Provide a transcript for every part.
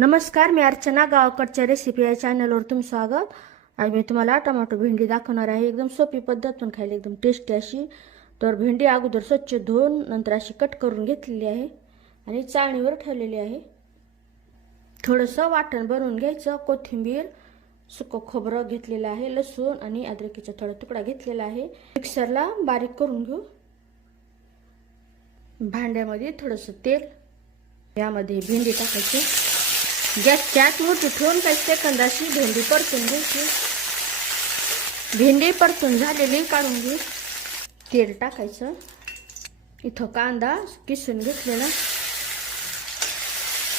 नमस्कार, मी अर्चना. गावाकडच्या रेसिपी या चॅनलवर तुमचं स्वागत. आज मी तुम्हाला टोमॅटो भेंडी दाखवणार आहे. एकदम सोपी पद्धत पण खायला एकदम टेस्टी अशी. तर भेंडी अगोदर स्वच्छ धुवून नंतर अशी कट करून घेतलेली आहे आणि चाळणीवर ठेवलेली आहे. थोडंसं वाटण बनवून घ्यायचं. कोथिंबीर, सुकं खोबरं घेतलेलं आहे, लसूण आणि अद्रकीचा थोडा तुकडा घेतलेला आहे. मिक्सरला बारीक करून घेऊ. भांड्यामध्ये थोडंसं तेल, यामध्ये भेंडी टाकायची. गॅसची आच मोठी ठेवून काही सेकंदाशी भेंडी परतून घ्यायची. भेंडी परतून झालेली काढून घेऊ. तेल टाकायचं. इथं कांदा किसून घेतलेला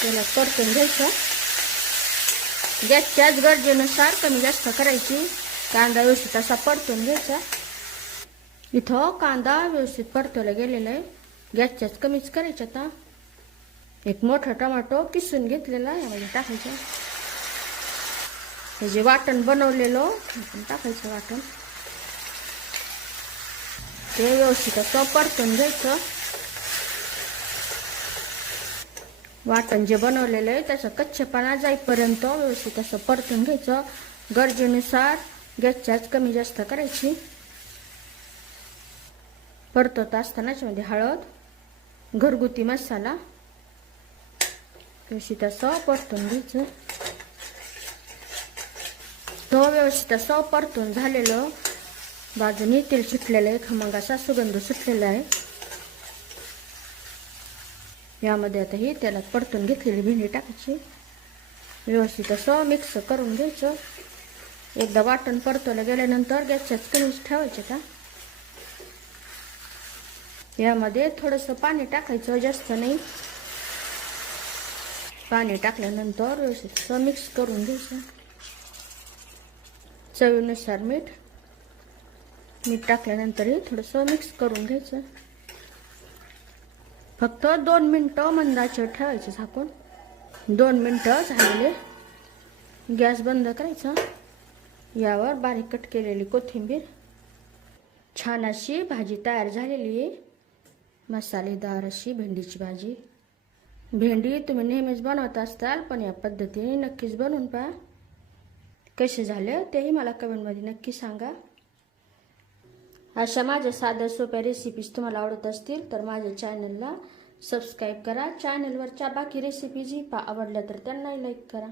त्याला परतून घ्यायचं. गॅसची आच गरजेनुसार कमी जास्त करायची. कांदा व्यवस्थित असा परतून घ्यायचा. इथं कांदा व्यवस्थित परतवला गेलेला आहे. गॅसची आच कमीच करायची. आता एक मोठा टोमॅटो किसून घेतलेला यामध्ये टाकायचं. हे जे वाटण बनवलेलं आपण टाकायचं. वाटण ते व्यवस्थित असं परतून घ्यायचं. वाटण जे बनवलेलं आहे त्याचा कच्चेपणा जाईपर्यंत व्यवस्थित असं परतून घ्यायचं. गरजेनुसार गॅसची आच कमी जास्त करायची. परतवत असताना यामध्ये हळद, घरगुती मसाला व्यवस्थित असं परतून घ्यायचं. तो व्यवस्थित असं परतून झालेलं बाजूने तेल सुटलेलं आहे. खमंग असा सुगंध सुटलेला आहे. यामध्ये आता ही तेलात परतून घेतलेली भेंडी टाकायची. व्यवस्थित असं मिक्स करून घ्यायचं. एकदा वाटण परतवलं गेल्यानंतर गॅसच्या कमीच ठेवायचे. का यामध्ये थोडंसं पाणी टाकायचं, जास्त नाही. पाणी टाकल्यानंतर व्यवस्थित मिक्स करून घ्यायचं. चवीनुसार मीठ टाकल्यानंतरही थोडंसं मिक्स करून घ्यायचं. फक्त 2 मिनिटं मंद आचेवर ठेवायचं झाकून. 2 मिनिटं झालेले. गॅस बंद करायचा. यावर बारीक कट केलेली कोथिंबीर. छान अशी भाजी तयार झालेली आहे. मसालेदार अशी भेंडीची भाजी. भेंडी तुम्ही नेहमीच बनवत असताल, पण या पद्धतीने नक्कीच बनवून पहा. कसे झाले तेही मला कमेंटमध्ये नक्की सांगा. अशा माझ्या साध्या सोप्या रेसिपीज तुम्हाला आवडत असतील तर माझ्या चॅनलला सबस्क्राईब करा. चॅनलवरच्या बाकी रेसिपीजही आवडल्या तर त्यांनाही लाईक करा.